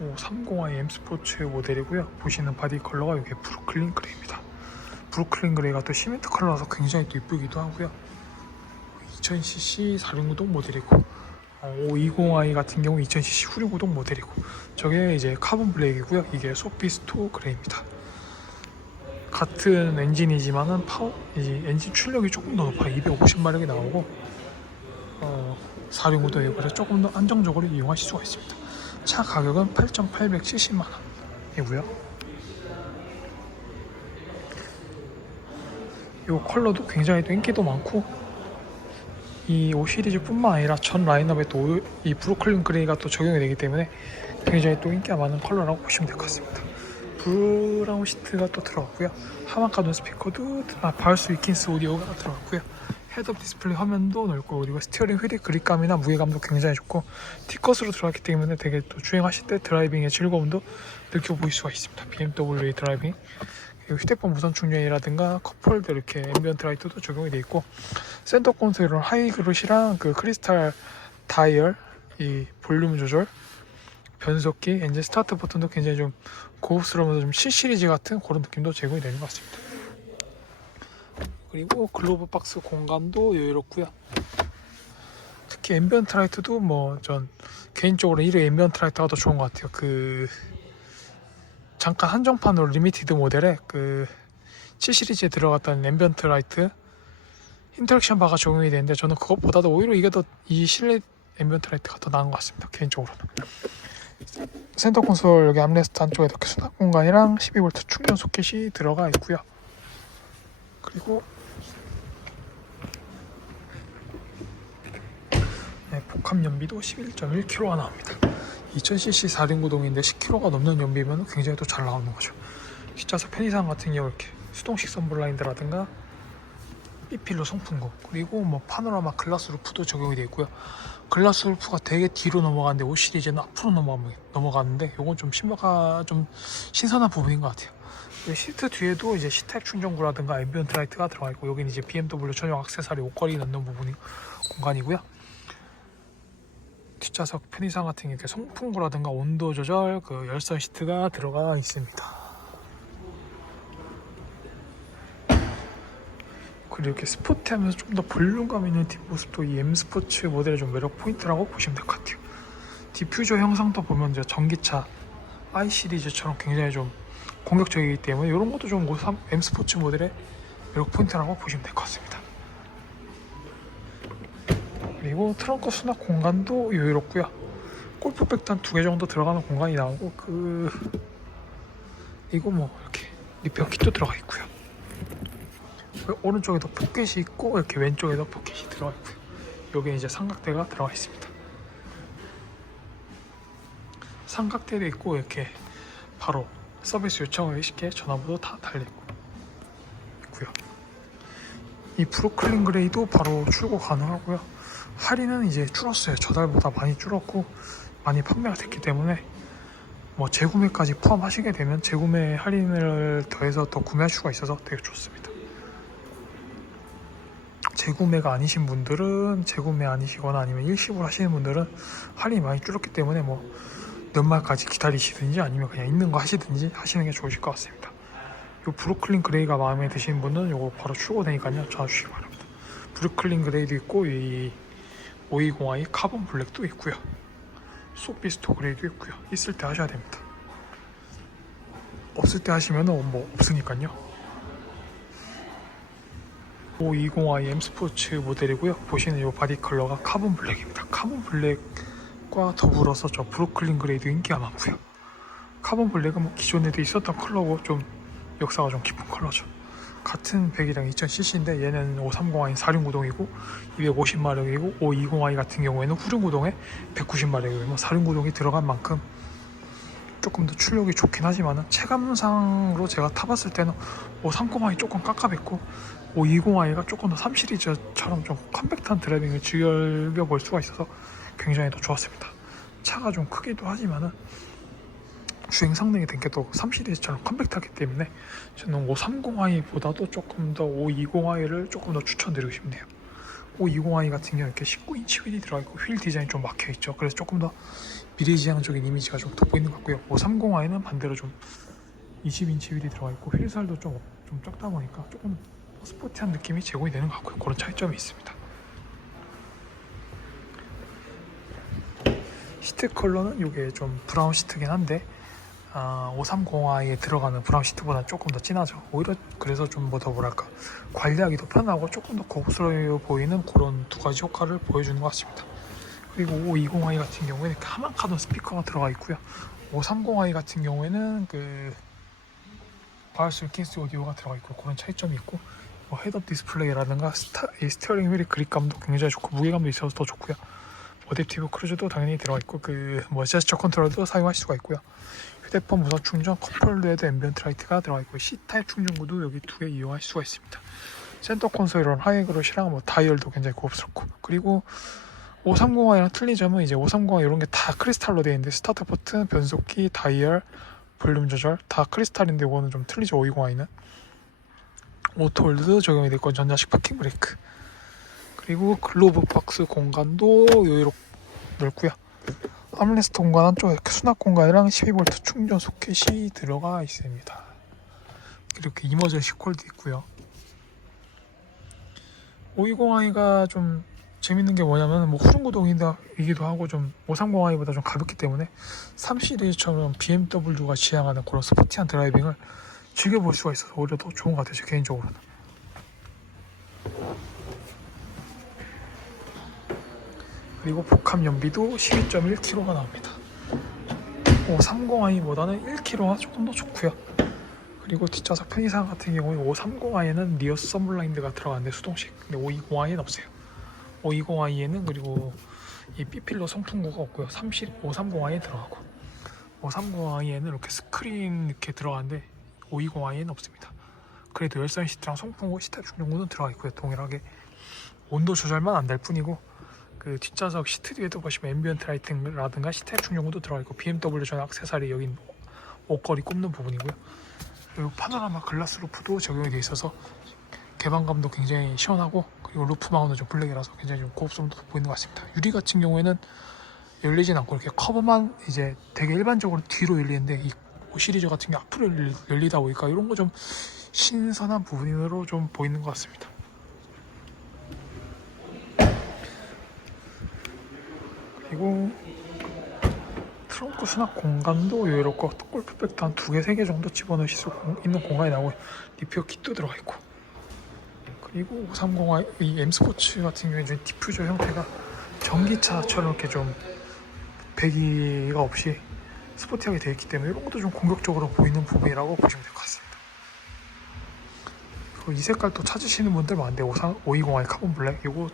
530i M 스포츠 모델이고요. 보시는 바디 컬러가 이게 브루클린 그레이입니다. 브루클린 그레이가 또 시멘트 컬러라서 굉장히 또 이쁘기도 하고요. 2000cc 4륜구동 모델이고 520i 같은 경우 2000cc 후륜구동 모델이고 저게 이제 카본 블랙이고요. 이게 소피스토 그레이입니다. 같은 엔진이지만은 파워 이제 엔진 출력이 조금 더 높아요. 250마력이 나오고 어, 4륜구동이고 그래서 조금 더 안정적으로 이용하실 수가 있습니다. 차 가격은 8,870만 원이고요. 이 컬러도 굉장히 또 인기도 많고 이 5 시리즈뿐만 아니라 전 라인업에 또 이 브루클린 그레이가 또 적용이 되기 때문에 굉장히 또 인기가 많은 컬러라고 보시면 될 것 같습니다. 브라운 시트가 또 들어갔고요. 하만카돈 스피커도 아, 바울스 위킨스 오디오가 들어갔고요. 헤드업 디스플레이 화면도 넓고 그리고 스티어링 휠의 그립감이나 무게감도 굉장히 좋고 T컷으로 들어갔기 때문에 되게 또 주행하실 때 드라이빙의 즐거움도 느껴보실 수가 있습니다. BMW 드라이빙 휴대폰 무선 충전이라든가 컵홀더 이렇게 앰비언트 라이트도 적용이 되어 있고 센터 콘솔은 하이그롯이랑 그 크리스탈 다이얼 이 볼륨 조절 변속기 엔진 스타트 버튼도 굉장히 좀 고급스러우면서 좀 C 시리즈 같은 그런 느낌도 제공이 되는 것 같습니다. 그리고 글로브 박스 공간도 여유롭고요. 특히 앰비언트 라이트도 뭐 전 개인적으로 1회 앰비언트 라이트가 더 좋은 것 같아요. 그 잠깐 한정판으로 리미티드 모델에 그 7 시리즈에 들어갔던 앰비언트 라이트 인터랙션 바가 적용이 되는데 저는 그것보다도 오히려 이게 더 이 실내 앰비언트 라이트가 더 나은 것 같습니다. 개인적으로는. 센터 콘솔 여기 암레스트 안쪽에 이렇게 수납 공간이랑 12V 충전 소켓이 들어가 있고요. 그리고 네, 복합 연비도 11.1kg가 나옵니다. 2000cc 4륜 구동인데 10kg가 넘는 연비면 굉장히 또 잘 나오는 거죠. 뒷좌석 편의상 같은 경우 이렇게 수동식 선블라인드라든가 삐필로 송풍구 그리고 뭐 파노라마 글라스 루프도 적용이 되어 있고요. 글라스 루프가 되게 뒤로 넘어가는데 5 시리즈는 앞으로 넘어가- 넘어가는데 이건 좀 신박한 좀 신선한 부분인 것 같아요. 이 시트 뒤에도 이제 시타입 충전구라든가 앰비언트 라이트가 들어가 있고 여기는 이제 BMW 전용 액세서리 옷걸이 넣는 부분이 공간이고요. 뒷좌석 편의상 같은 이렇게 송풍구라든가 온도 조절, 그 열선 시트가 들어가 있습니다. 그리고 이렇게 스포티하면서 좀 더 볼륨감 있는 뒷모습도 이 M 스포츠 모델의 좀 매력 포인트라고 보시면 될 것 같아요. 디퓨저 형상도 보면 이제 전기차 i 시리즈처럼 굉장히 좀 공격적이기 때문에 이런 것도 좀53 M 스포츠 모델의 매력 포인트라고 보시면 될 것 같습니다. 그리고 트렁크 수납 공간도 여유롭고요. 골프백 단 두 개 정도 들어가는 공간이 나오고 그 이거 뭐 이렇게 리페어 킷도 들어가 있고요. 그 오른쪽에도 포켓이 있고 이렇게 왼쪽에도 포켓이 들어가 있고요. 여기 이제 삼각대가 들어가 있습니다. 삼각대도 있고 이렇게 바로 서비스 요청을 쉽게 전화번호 다 달려 있고요. 이 브루클린 그레이도 바로 출고 가능하고요. 할인은 이제 줄었어요. 저달보다 많이 줄었고 많이 판매가 됐기 때문에 뭐 재구매까지 포함하시게 되면 재구매 할인을 더해서 더 구매할 수가 있어서 되게 좋습니다. 재구매가 아니신 분들은 재구매 아니시거나 아니면 일시불 하시는 분들은 할인이 많이 줄었기 때문에 뭐 연말까지 기다리시든지 아니면 그냥 있는 거 하시든지 하시는 게 좋으실 것 같습니다. 요 브루클린 그레이가 마음에 드시는 분은 요거 바로 출고되니까요 전화 주시기 바랍니다. 브루클린 그레이도 있고 이 520i 카본 블랙도 있고요. 소피스토 그레이도 있고요. 있을 때 하셔야 됩니다. 없을 때 하시면 은 뭐 없으니까요. 520i M 스포츠 모델이고요. 보시는 이 바디 컬러가 카본 블랙입니다. 카본 블랙과 더불어서 저 브루클린 그레이도 인기가 많고요. 카본 블랙은 뭐 기존에도 있었던 컬러고 좀 역사가 좀 깊은 컬러죠. 같은 백이랑 2000cc인데 얘는 530i 4륜구동이고 250마력이고 520i 같은 경우에는 후륜구동에 190마력이고 뭐 4륜구동이 들어간 만큼 조금 더 출력이 좋긴 하지만 체감상으로 제가 타봤을 때는 530i 조금 깝깝했고 520i가 조금 더 3시리즈처럼 좀 컴팩트한 드라이빙을 즐겨볼 수가 있어서 굉장히 더 좋았습니다. 차가 좀 크기도 하지만은 주행 성능이 된게또 3시리즈처럼 컴팩트하기 때문에 저는 530i보다도 조금 더 520i를 조금 더 추천드리고 싶네요. 520i 같은 경우 이렇게 19인치 휠이 들어가 있고 휠 디자인이 좀 막혀 있죠. 그래서 조금 더 미래지향적인 이미지가 좀 돋보이는 것 같고요 530i는 반대로 좀 20인치 휠이 들어가 있고 휠살도 좀, 좀 적다 보니까 조금 스포티한 느낌이 제공이 되는 것 같고요 그런 차이점이 있습니다 시트 컬러는 이게 좀 브라운 시트긴 한데 아, 530i에 들어가는 브라운 시트보다 조금 더 진하죠. 오히려 그래서 좀 뭐 더 뭐랄까 관리하기도 편하고 조금 더 고급스러워 보이는 그런 두 가지 효과를 보여주는 것 같습니다. 그리고 520i 같은 경우에는 카만 카돈 스피커가 들어가 있고요. 530i 같은 경우에는 그 바이오스 킹스 오디오가 들어가 있고 그런 차이점이 있고 뭐 헤드업 디스플레이라든가 스타, 이 스티어링 휠의 그립감도 굉장히 좋고 무게감도 있어서 더 좋고요. 어댑티브 크루즈도 당연히 들어가 있고 그뭐 제스처 컨트롤도 사용하실 수가 있고요. 휴대폰 무선 충전, 컵홀더에도 앰비언트 라이트가 들어가 있고 C 타입 충전구도 여기 두 개 이용할 수가 있습니다. 센터 콘솔 이런 하이그로시랑 뭐 다이얼도 굉장히 고급스럽고. 그리고 530i랑 틀린 점은 이제 530i 이런 게 다 크리스탈로 되어 있는데 스타트 버튼, 변속기, 다이얼, 볼륨 조절 다 크리스탈인데 이거는 좀 틀리죠 520i는. 오토홀드 적용이 될 건 전자식 파킹 브레이크. 그리고 글로브 박스 공간도 여유롭 넓고요 공간 한쪽에 이렇게 수납 공간이랑 12V 충전 소켓이 들어가 있습니다. 이렇게 이머전시 콜도 있고요. 520i가 좀 재밌는 게 뭐냐면 뭐 후륜구동이기도 하고 좀 530i보다 좀 가볍기 때문에 3 시리즈처럼 BMW가 지향하는 그런 스포티한 드라이빙을 즐겨볼 수가 있어서 오히려 더 좋은 것 같아요. 제 개인적으로는. 그리고 복합 연비도 12.1kg가 나옵니다. 530i보다는 1kg가 조금 더 좋고요. 그리고 뒷좌석 편의상 같은 경우에 530i에는 리어 썸블라인드가 들어가는데 수동식. 근데 520i에는 없어요. 520i에는 그리고 이 B필러 송풍구가 없고요. 30, 530i에 들어가고 530i에는 이렇게 스크린 이렇게 들어가는데 520i에는 없습니다. 그래도 열선 시트랑 송풍구 시트 충전구는 들어가 있고요. 동일하게 온도 조절만 안 될 뿐이고 그 뒷좌석 시트 뒤에도 보시면 앰비언트 라이팅라든가 시트 충전구도 들어가 있고 BMW 전 액세서리 여기 옷걸이 꼽는 부분이고요. 그리고 파노라마 글라스 루프도 적용이 되어 있어서 개방감도 굉장히 시원하고 그리고 루프 마운드 좀 블랙이라서 굉장히 좀 고급스러움도 돋보이는 것 같습니다. 유리 같은 경우에는 열리진 않고 이렇게 커버만 이제 되게 일반적으로 뒤로 열리는데 이5 시리즈 같은 게 앞으로 열리- 열리다 보니까 이런 거 좀 신선한 부분으로 좀 보이는 것 같습니다. 그리고 트렁크 수납 공간도 여유롭고 골프백도 한 두 개, 세 개 정도 집어넣으실 수 있는 공간이 나오고 리피어 킷도 들어가 있고 그리고 530i 이 M 스포츠 같은 경우에는 디퓨저 형태가 전기차처럼 이렇게 좀 배기가 없이 스포티하게 되어 있기 때문에 이런 것도 좀 공격적으로 보이는 부분이라고 보시면 될 것 같습니다. 그리고 이 색깔 또 찾으시는 분들 많은데 520i 카본 블랙 이거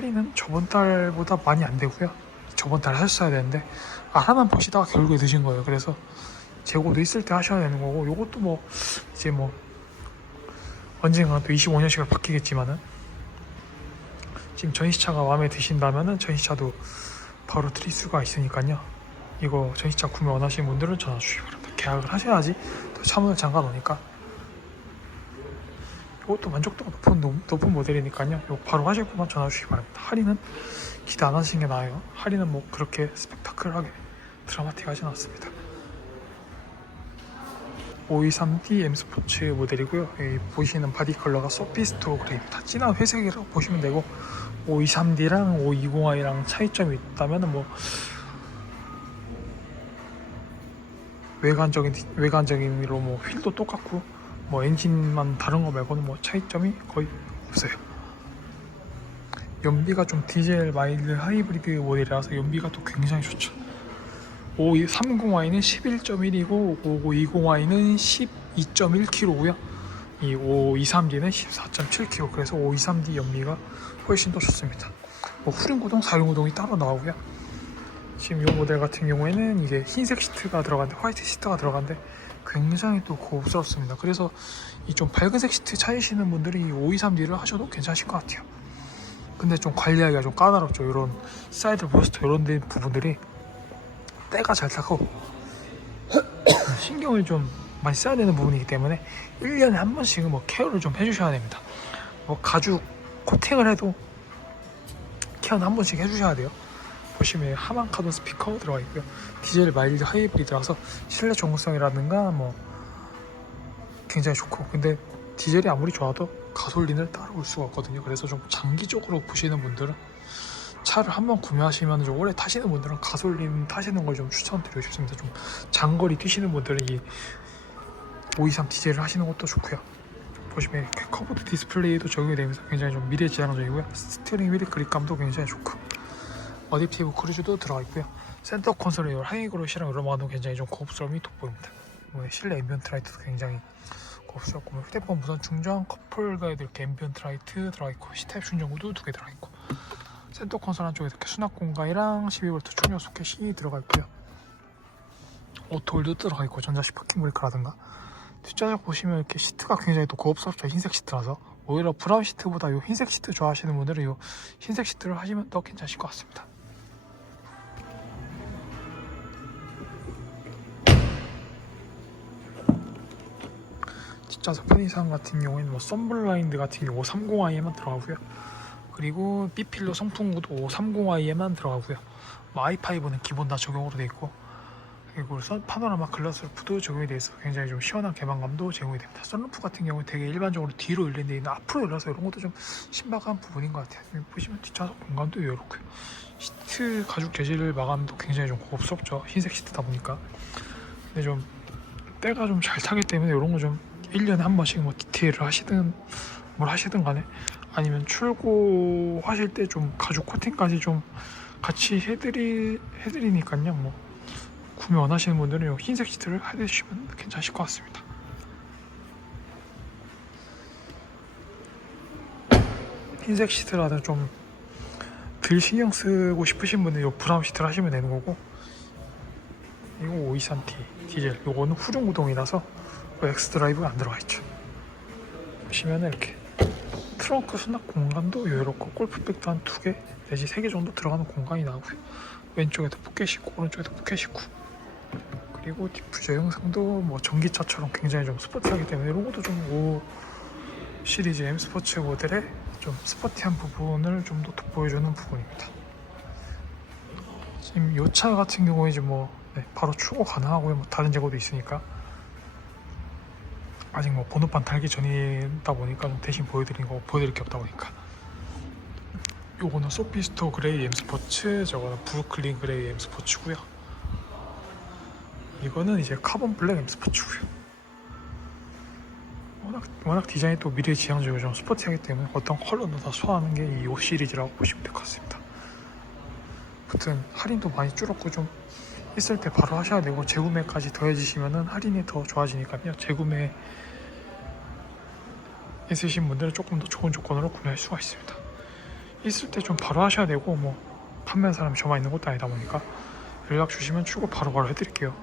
할인은 저번 달보다 많이 안 되고요. 저번 달에 하셨어야 되는데 알아만 보시다가 결국에 늦은 거예요. 그래서 재고도 있을 때 하셔야 되는 거고 요것도 뭐 이제 뭐 언젠가 또 25년씩을 바뀌겠지만은 지금 전시차가 마음에 드신다면은 전시차도 바로 드릴 수가 있으니까요. 이거 전시차 구매 원하시는 분들은 전화 주시기 바랍니다. 계약을 하셔야지 또 차문을 잠가 놓으니까 이것도 만족도가 높은, 높- 높은 모델이니까요. 이거 바로 하실 거면 전화 주시기 바랍니다. 할인은 기대 안 하시는 게 나아요. 할인은 뭐 그렇게 스펙타클하게 드라마틱하진 않습니다. 523D M 스포츠 모델이고요. 여기 보시는 바디 컬러가 소피스토 그레이입니다. 진한 회색이라고 보시면 되고 523D랑 520i랑 차이점이 있다면 뭐 외관적인 외관적인으로 뭐 휠도 똑같고 뭐 엔진만 다른 거 말고는 뭐 차이점이 거의 없어요. 연비가 좀 디젤 마일드 하이브리드 모델이라서 연비가 또 굉장히 좋죠. 530i는 11.1이고 520i는 12.1kg고요. 이 523D는 14.7kg. 그래서 523D 연비가 훨씬 더 좋습니다. 뭐 후륜구동, 사륜구동이 따로 나오고요. 지금 이 모델 같은 경우에는 이게 흰색 시트가 들어간데 화이트 시트가 들어간데 굉장히 또 고급스럽습니다. 그래서 이 좀 밝은색 시트 찾으시는 분들이 이 523D를 하셔도 괜찮으실 것 같아요. 근데 좀 관리하기가 좀 까다롭죠. 이런 사이드 부스터 이런 데 부분들이 때가 잘 타고 신경을 좀 많이 써야 되는 부분이기 때문에 1년에 한 번씩은 뭐 케어를 좀 해주셔야 됩니다. 뭐 가죽 코팅을 해도 케어는 한 번씩 해주셔야 돼요. 보시면 하만 카본 스피커 들어가 있고요. 디젤 마일드 하이브리드라서 실내 정성이라든가 뭐 굉장히 좋고 근데 디젤이 아무리 좋아도 가솔린을 따라올 수가 없거든요. 그래서 좀 장기적으로 보시는 분들은 차를 한번 구매하시면 좀 오래 타시는 분들은 가솔린 타시는 걸 좀 추천드리고 싶습니다. 좀 장거리 뛰시는 분들은 이 523 디젤을 하시는 것도 좋고요. 보시면 이렇게 커브드 디스플레이도 적용이 되면서 굉장히 좀 미래지향적이고요. 스티어링 휠 그립감도 굉장히 좋고 어댑티브 크루즈도 들어가 있고요. 센터 콘솔에 하이 그로시랑 이런 굉장히 좀 고급스러움이 돋보입니다. 뭐 실내 앰비언트 라이트도 굉장히 고급스럽고 뭐 휴대폰 무선 충전, 커플 가이드 이렇게 앰비언트 라이트 들어가 있고 C타입 충전구도 두 개 들어가 있고 센터 콘솔 한쪽에 이렇게 수납 공간이랑 12V 충전 소켓이 들어가 있고요. 오토홀도 들어가 있고 전자식 파킹 브레이크라든가 뒷좌석 보시면 이렇게 시트가 굉장히 또 고급스럽죠 흰색 시트라서 오히려 브라운 시트보다 이 흰색 시트 좋아하시는 분들은 이 흰색 시트를 하시면 더 괜찮으실 것 같습니다. 뒷좌석 편의상 같은 경우에는 뭐 썬블라인드 같은 경우 530i에만 들어가고요. 그리고 B필로 성풍구도 530i에만 들어가고요. 뭐 i5는 기본 다 적용으로 돼 있고 그리고 선 파노라마 글라스 루프도 적용이 돼 있어 굉장히 좀 시원한 개방감도 제공이 됩니다. 선루프 같은 경우는 되게 일반적으로 뒤로 열리는데 있는 앞으로 열려서 이런 것도 좀 신박한 부분인 것 같아요. 보시면 뒷좌석 공간도 이렇고요. 시트 가죽 재질 마감도 굉장히 좀 고급스럽죠. 흰색 시트다 보니까. 근데 좀 때가 좀 잘 타기 때문에 이런 거 좀 1년에 한 번씩 뭐 디테일을 하시든 뭘 하시든 간에 아니면 출고하실 때 좀 가죽 코팅까지 좀 같이 해드리, 해드리니까요. 뭐 구매 원하시는 분들은 이 흰색 시트를 해주시면 괜찮으실 것 같습니다. 흰색 시트라도 좀 덜 신경 쓰고 싶으신 분은 이 브라운 시트를 하시면 되는 거고 이거 523T 디젤 이거는 후륜 구동이라서 엑스 드라이브가 안 들어가 있죠. 보시면 이렇게 트렁크 수납 공간도 여유롭고 골프백도 한 두 개 내지 세 개 정도 들어가는 공간이 나오고요. 왼쪽에도 포켓 있고 오른쪽에도 포켓 있고 그리고 디프저 영상도 뭐 전기차처럼 굉장히 좀 스포티하기 때문에 것도 좀 오 시리즈 M 스포츠 모델의 좀 스포티한 부분을 좀 더 돋보여주는 부분입니다. 지금 이 차 같은 경우에 이제 뭐 네, 바로 출고 가능하고요. 뭐 다른 재고도 있으니까 아직 뭐 번호판 달기 전이다 보니까 좀 대신 보여드린 거 보여드릴 게 없다 보니까 요거는 소피스토 그레이 M 스포츠 저거는 브루클린 그레이 M 스포츠고요. 이거는 이제 카본 블랙 M 스포츠고요. 워낙, 워낙 디자인이 또 미래 지향적이고 좀 스포티하기 때문에 어떤 컬러도 다 소화하는 게이5 시리즈라고 보시면 될 것 같습니다. 아무튼 할인도 많이 줄었고 좀 있을 때 바로 하셔야 되고 재구매까지 더해지시면은 할인이 더 좋아지니까요. 재구매 있으신 분들은 조금 더 좋은 조건으로 구매할 수가 있습니다. 있을 때 좀 바로 하셔야 되고 뭐 판매한 사람이 저만 있는 것도 아니다 보니까 연락 주시면 출고 바로바로 해드릴게요.